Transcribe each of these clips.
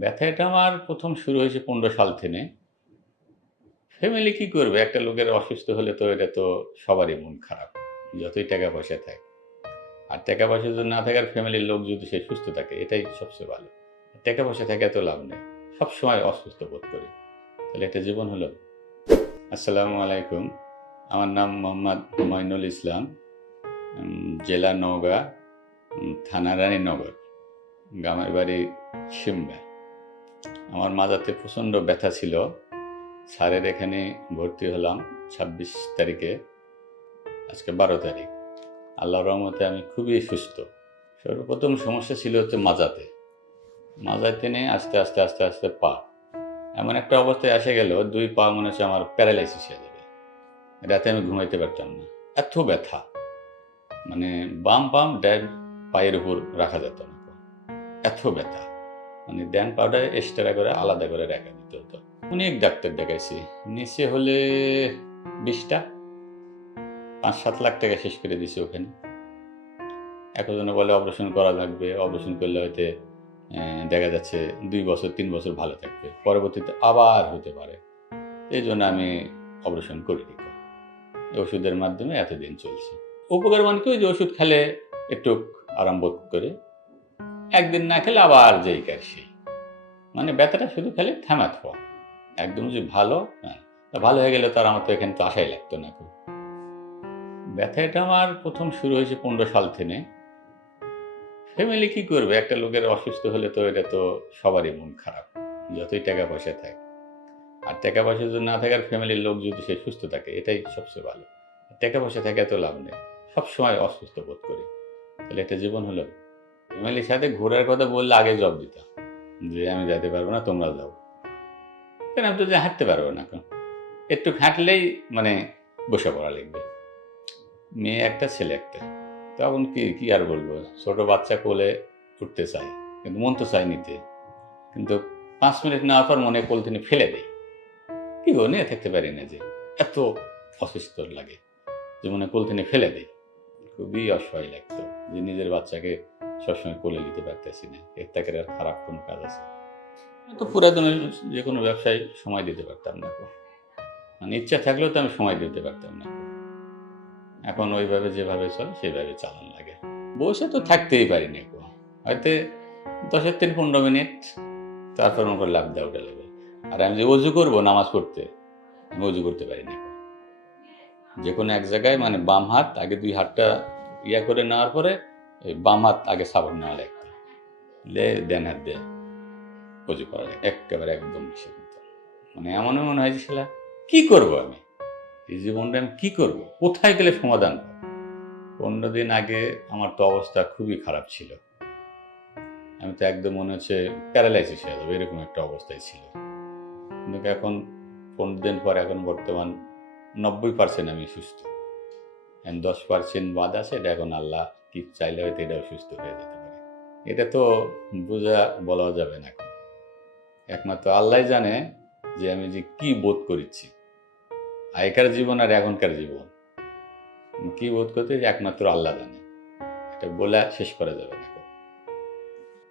ব্যথা এটা আমার প্রথম শুরু হয়েছে পনেরো সাল থেকে। ফ্যামিলি কি করবে? একটা লোকের অসুস্থ হলে তো এটা তো সবারই মন খারাপ, যতই টাকা পয়সা থাকে। আর টাকা পয়সা যদি না থাকার ফ্যামিলির লোক যদি সে সুস্থ থাকে, এটাই সবচেয়ে ভালো। টাকা পয়সা থাকে এত লাভ নেই, সবসময় অসুস্থ বোধ করি। তাহলে এটা জীবন হলো। আসসালামু আলাইকুম, আমার নাম মোহাম্মদ হুমায়ুনুল ইসলাম জেলা নওগাঁ থানা রানীনগর, গ্রামের বাড়ি সিমবা আমার মাজাতে প্রচণ্ড ব্যথা ছিল। স্যারের এখানে ভর্তি হলাম ছাব্বিশ তারিখে। আজকে বারো তারিখ। আল্লাহর রহমতে আমি খুবই সুস্থ। সর্বপ্রথম সমস্যা ছিল হচ্ছে মাজাতে। মাজায় টেনে আস্তে আস্তে আস্তে আস্তে পা। এমন একটা অবস্থায় এসে গেল, দুই পা মনে হচ্ছে আমার প্যারালাইসিস হয়ে যাবে। রাতে আমি ঘুমাইতে পারতাম না। এত ব্যথা। মানে বাম বাম ড্যান পায়ের উপর রাখা যেত না। এত ব্যথা। মানে ড্যান পাউডার এক্সট্রা করে আলাদা করে রাখা দিতে হতো। অনেক ডাক্তার দেখাইছি। নিচে হলে বিশটা পাঁচ সাত লাখ টাকা শেষ করে দিছে ওখানে। একজনে বলে অপারেশন করা লাগবে অপারেশন করলে হয়তো দেখা যাচ্ছে দুই বছর, তিন বছর ভালো থাকবে। পরবর্তীতে আবার হতে পারে। এই জন্য আমি অপারেশন করিনি ওষুধের মাধ্যমে এতদিন চলছে। উপকার মানে কি? যে ওষুধ খেলে একটু আরাম বোধ করে একদিন না খেলে আবার যেই কার সেই। মানে ব্যথাটা শুধু খেলে থামা থাওয়া একদম যে ভালো হ্যাঁ তা ভালো হয়ে গেলে তার আমার তো এখানে তো আশাই লাগতো না খুব। ব্যথাটা আমার প্রথম শুরু হয়েছে পনেরো সাল থেকে। ফ্যামিলি কি করবে? একটা লোকের অসুস্থ হলে তো এটা তো সবারই মন খারাপ, যতই টাকা পয়সা থাকে। আর টাকা পয়সা যদি না থাকার ফ্যামিলির লোক যদি সে সুস্থ থাকে, এটাই সবচেয়ে ভালো। টাকা পয়সা থাকে এত লাভ নেই। সবসময় অসুস্থ বোধ করি। তাহলে এটা জীবন হলো ফ্যামিলির সাথে ঘোরার কথা বললে আগে জব দিতাম যে আমি যেতে পারব না, তোমরা যাও। কেন আমি তো যে হাঁটতে পারব না এখন একটু হাঁটলেই মানে বসে পড়া লিখবে। মেয়ে একটা, ছেলে একটা। তখন কি কি আর বলব? ছোট বাচ্চা কোলে উঠতে চাই কিন্তু মন তো চাই নিতে। কিন্তু পাঁচ মিনিট নেওয়ার পর মনে কোল তিনি ফেলে দেয়। কি গো, নিয়ে থাকতে পারি না যে। এত অসুস্থ লাগে যে মনে কোল তিনি ফেলে দেয়। খুবই অসহায় লাগতো যে নিজের বাচ্চাকে সবসময় কোলে নিতে পারতেছি না। এর থেকে আর খারাপ কোনো কাজ আছে? তো পুরাতনের যে কোনো ব্যবসায় সময় দিতে পারতাম না। মানে ইচ্ছা থাকলেও তো আমি সময় দিতে পারতাম না এখন ওইভাবে যেভাবে চল সেভাবে চালান লাগে। বসে তো থাকতেই পারি না। হয়তো দশের তিন পনেরো মিনিট, তারপর মনে করে লাভ দেওয়া লাগবে আর আমি যে অজু করব নামাজ পড়তে, আমি অজু করতে পারি না যে কোনো এক জায়গায় মানে বাম হাত, আগে দুই হাতটা ইয়া করে নেওয়ার পরে এই বাম হাত আগে সাবান নেওয়া লাগতো লে, দেন হাত দিয়ে অজু করা যায়। একেবারে একদম নিষেধ। মানে এমন মনে হয় যে সেটা কি করব আমি? এই জীবনটা আমি কী করব? কোথায় গেলে সমাধান? পনেরো দিন আগে আমার তো অবস্থা খুবই খারাপ ছিল। আমি তো একদম মনে হচ্ছে প্যারালাইসিস হয়ে যাবে, এরকম একটা অবস্থায় ছিল। কিন্তু এখন পনেরো দিন পর এখন বর্তমান নব্বই পার্সেন্ট আমি সুস্থ। দশ পার্সেন্ট বাদ আছে, এটা এখন আল্লাহ কি চাইলে হয়তো এটাও সুস্থ হয়ে যেতে পারে। এটা তো বোঝা বলা যাবে না। একমাত্র আল্লাহ জানে যে আমি যে কি বোধ করেছি। আগেকার জীবন আর এখনকার জীবন। কি বোধ করতে যে একমাত্র আল্লাহ জানে। এটা বলে শেষ করা যাবে না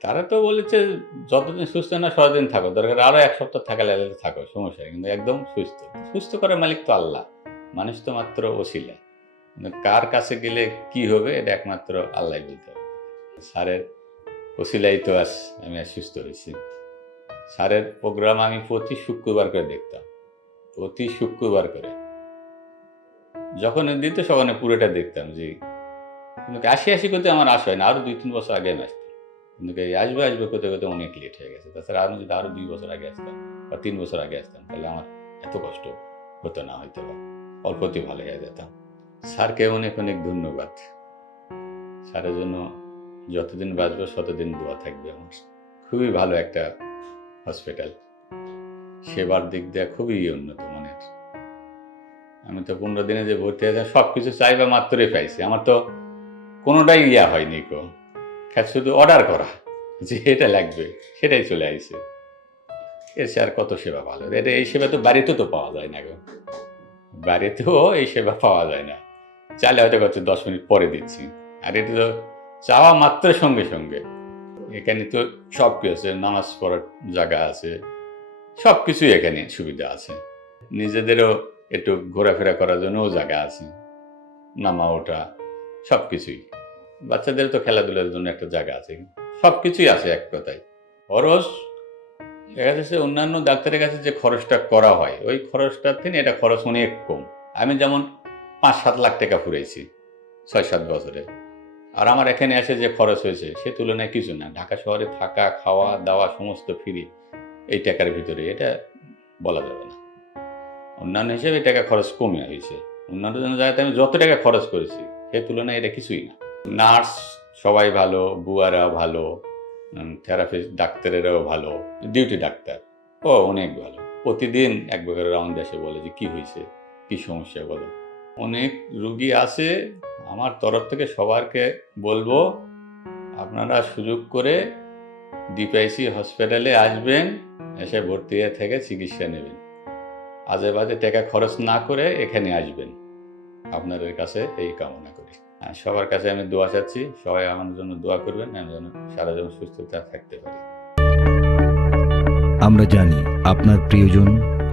তারা তো বলেছে, যতদিন সুস্থ না সতদিন থাকো। দরকার আরও এক সপ্তাহ থাকা লাগলে থাকো, সমস্যা কিন্তু একদম সুস্থ। সুস্থ করার মালিক তো আল্লাহ। মানুষ তো মাত্র ওসিলা কার কাছে গেলে কি হবে, এটা একমাত্র আল্লাহ বলতে হবে। স্যারের ওসিলাই তো আস আমি সুস্থ হয়েছি স্যারের প্রোগ্রাম আমি প্রতি শুক্রবার করে দেখতাম, প্রতি শুক্রবার করে। যখন দিত তখন পুরোটা দেখতাম যে, কিন্তু আসি আসি করতে আমার আশ হয় না, আরও দুই তিন বছর আগে আমি আসতাম। কিন্তু আসবে আসবে করতে করতে অনেক লেট হয়ে গেছে। তাছাড়া আমি যদি আরও দুই বছর আগে আসতাম বা তিন বছর আগে আসতাম, তাহলে আমার এত কষ্ট হতো না হয়তো বা অল্পতেই ভালো হয়ে যেতাম। স্যারকে অনেক অনেক ধন্যবাদ। স্যারের জন্য যতদিন বাঁচবো ততদিন দোয়া থাকবে আমার। খুবই ভালো একটা হসপিটাল। সেবার দিক দিয়ে খুবই উন্নত মানের। আমি তো পনেরো দিনে যে ভর্তি আছে সব কিছু চাইবা মাত্রই পাইছি। আমার তো কোনোটাই ইয়া হয়নি কো। শুধু অর্ডার করা, যে এটা লাগবে, সেটাই চলে আইছে। এর আর কত সেবা ভালো? এটা এই সেবা তো বাড়িতে তো পাওয়া যায় না গো। বাড়িতেও এই সেবা পাওয়া যায় না। চালে হয়তো কত দশ মিনিট পরে দিচ্ছি। আর এটা তো চাওয়া মাত্র সঙ্গে সঙ্গে। এখানে তো সব কিছু আছে, নামাজ পড়ার জায়গা আছে সব কিছুই এখানে সুবিধা আছে। নিজেদেরও একটু ঘোরাফেরা করার জন্যও জায়গা আছে, নামা ওঠা সব কিছুই বাচ্চাদের তো খেলাধুলার জন্য একটা জায়গা আছে সব কিছুই আছে এক কথায়। খরচ, দেখা যাচ্ছে অন্যান্য ডাক্তারের কাছে যে খরচটা করা হয়, ওই খরচটার থেকে এটা খরচ অনেক কম। আমি যেমন পাঁচ সাত লাখ টাকা ফুরাইছি ছয় সাত বছরে। আর আমার এখানে এসে যে খরচ হয়েছে, সে তুলনায় কিছু না। ঢাকা শহরে থাকা, খাওয়া, দাওয়া, সমস্ত ফ্রি এই টাকার ভিতরে এটা বলা যাবে না। অন্যান্য হিসেবে টাকা খরচ কমে হয়েছে। অন্যান্য জায়গাতে আমি যত টাকা খরচ করেছি, সে তুলনায় এটা কিছুই না। নার্স সবাই ভালো বুয়ারা ভালো থেরাপিস্ট ডাক্তারেরাও ভালো ডিউটি ডাক্তার, ও অনেক ভালো। প্রতিদিন এক বেকার রাউন্ড এসে বলে যে, কি হয়েছে? কি সমস্যা? বলো। অনেক রুগী আছে। আমার তরফ থেকে সবারকে বলব, আপনারা সুযোগ করে ডিপিআইসি হসপিটালে আসবেন, এসে ভর্তি হয়ে থেকে চিকিৎসা নেবেন। আজে বাজে টাকা খরচ না করে এখানে আসবেন। আপনাদের কাছে এই কামনা করি। সবার কাছে আমি দোয়া চাচ্ছি, সবাই আমার জন্য দোয়া করবেন, আমি যেন সারা জীবন সুস্থতা থাকতে পারি। আমরা জানি আপনার প্রিয়জন